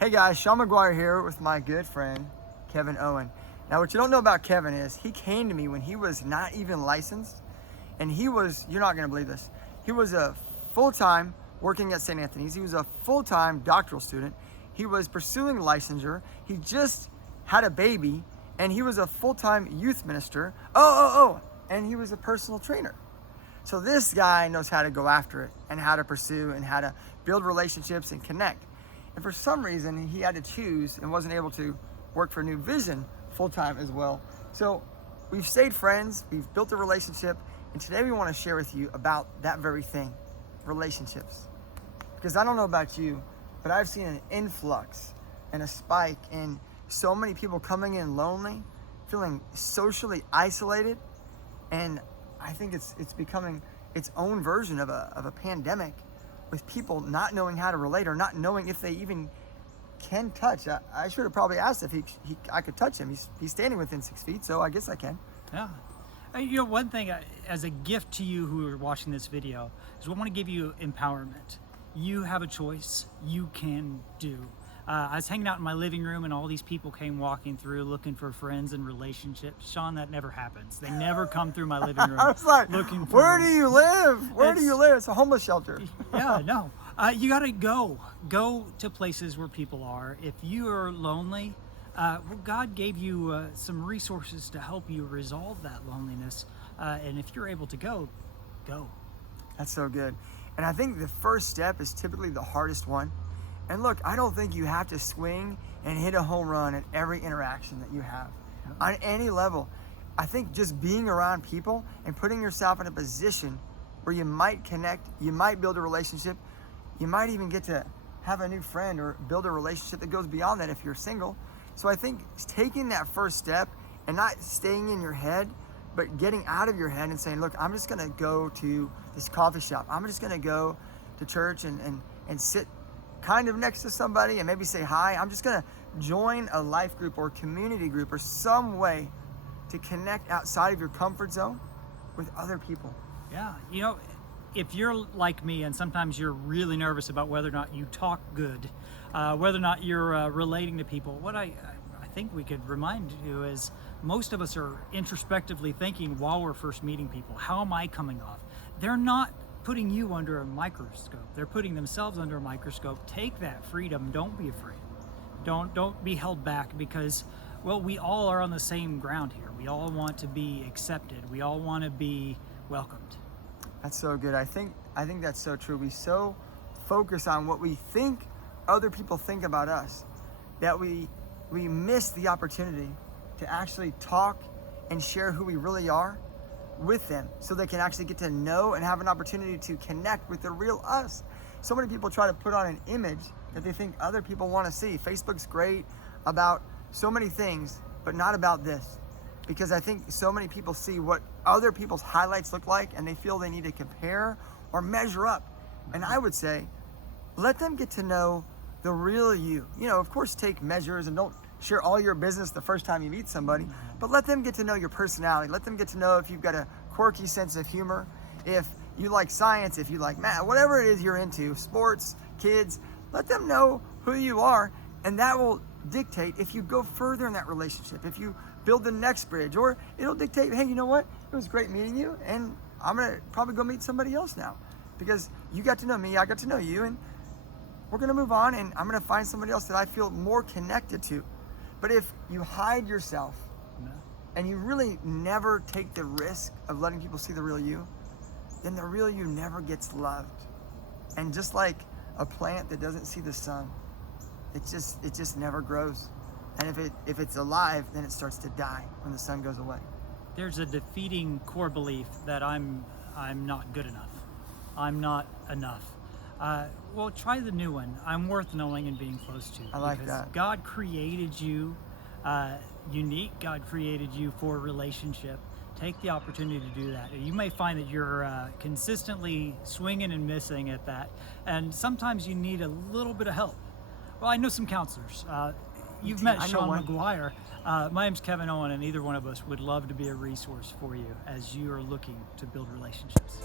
Hey guys, Shawn Maguire here with my good friend, Kevon Owen. Now what you don't know about Kevon is he came to me when he was not even licensed, and he was, you're not gonna believe this, he was a full-time working at St. Anthony's, he was a full-time doctoral student, he was pursuing licensure, he just had a baby, and he was a full-time youth minister, and he was a personal trainer. So this guy knows how to go after it, and how to pursue, and how to build relationships and connect. And for some reason, he had to choose and wasn't able to work for New Vision full-time as well. So we've stayed friends, we've built a relationship, and today we want to share with you about that very thing, relationships. Because I don't know about you, but I've seen an influx and a spike in so many people coming in lonely, feeling socially isolated, and I think it's becoming its own version of a pandemic, with people not knowing how to relate or not knowing if they even can touch. I should have probably asked if I could touch him. He's standing within 6 feet, so I guess I can. Yeah. You know, one thing as a gift to you who are watching this video is we want to give you empowerment. You have a choice. You can do. I was hanging out in my living room and all these people came walking through looking for friends and relationships. Shawn, that never happens. They never come through my living room. I was like, looking for where do you live? Where do you live? It's a homeless shelter. Yeah, no. You got to go to places where people are. If you are lonely, well, God gave you some resources to help you resolve that loneliness. And if you're able to go. That's so good. And I think the first step is typically the hardest one. And look, I don't think you have to swing and hit a home run at every interaction that you have on any level. I think just being around people and putting yourself in a position where you might connect, you might build a relationship, you might even get to have a new friend or build a relationship that goes beyond that if you're single. So I think taking that first step and not staying in your head, but getting out of your head and saying, look, I'm just gonna go to this coffee shop. I'm just gonna go to church and sit kind of next to somebody and maybe say hi. I'm just gonna join a life group or community group or some way to connect outside of your comfort zone with other people. Yeah, you know, if you're like me and sometimes you're really nervous about whether or not you talk good, whether or not you're relating to people, what I think we could remind you is most of us are introspectively thinking while we're first meeting people, how am I coming off? They're not putting you under a microscope. They're putting themselves under a microscope. Take that freedom. Don't be afraid. Don't be held back because, well, we all are on the same ground here. We all want to be accepted. We all want to be welcomed. That's so good. I think that's so true. We so focus on what we think other people think about us that we miss the opportunity to actually talk and share who we really are with them so they can actually get to know and have an opportunity to connect with the real us. So many people try to put on an image that they think other people want to see. Facebook's great about so many things, but not about this. Because I think so many people see what other people's highlights look like and they feel they need to compare or measure up. And I would say, let them get to know the real you. You know, of course, take measures and don't share all your business the first time you meet somebody, but let them get to know your personality. Let them get to know if you've got a quirky sense of humor, if you like science, if you like math, whatever it is you're into, sports, kids, let them know who you are, and that will dictate if you go further in that relationship, if you build the next bridge, or it'll dictate, hey, you know what? It was great meeting you, and I'm gonna probably go meet somebody else now because you got to know me, I got to know you, and we're gonna move on, and I'm gonna find somebody else that I feel more connected to. But if you hide yourself and you really never take the risk of letting people see the real you, then the real you never gets loved. And just like a plant that doesn't see the sun, it just never grows. And if it's alive, then it starts to die when the sun goes away. There's a defeating core belief that I'm not good enough. I'm not enough. Well, try the new one. I'm worth knowing and being close to. I like that. God created you unique. God created you for a relationship. Take the opportunity to do that. You may find that you're consistently swinging and missing at that, and sometimes you need a little bit of help. Well, I know some counselors. you've met I know Shawn one. Maguire. My name's Kevon Owen, and either one of us would love to be a resource for you as you are looking to build relationships.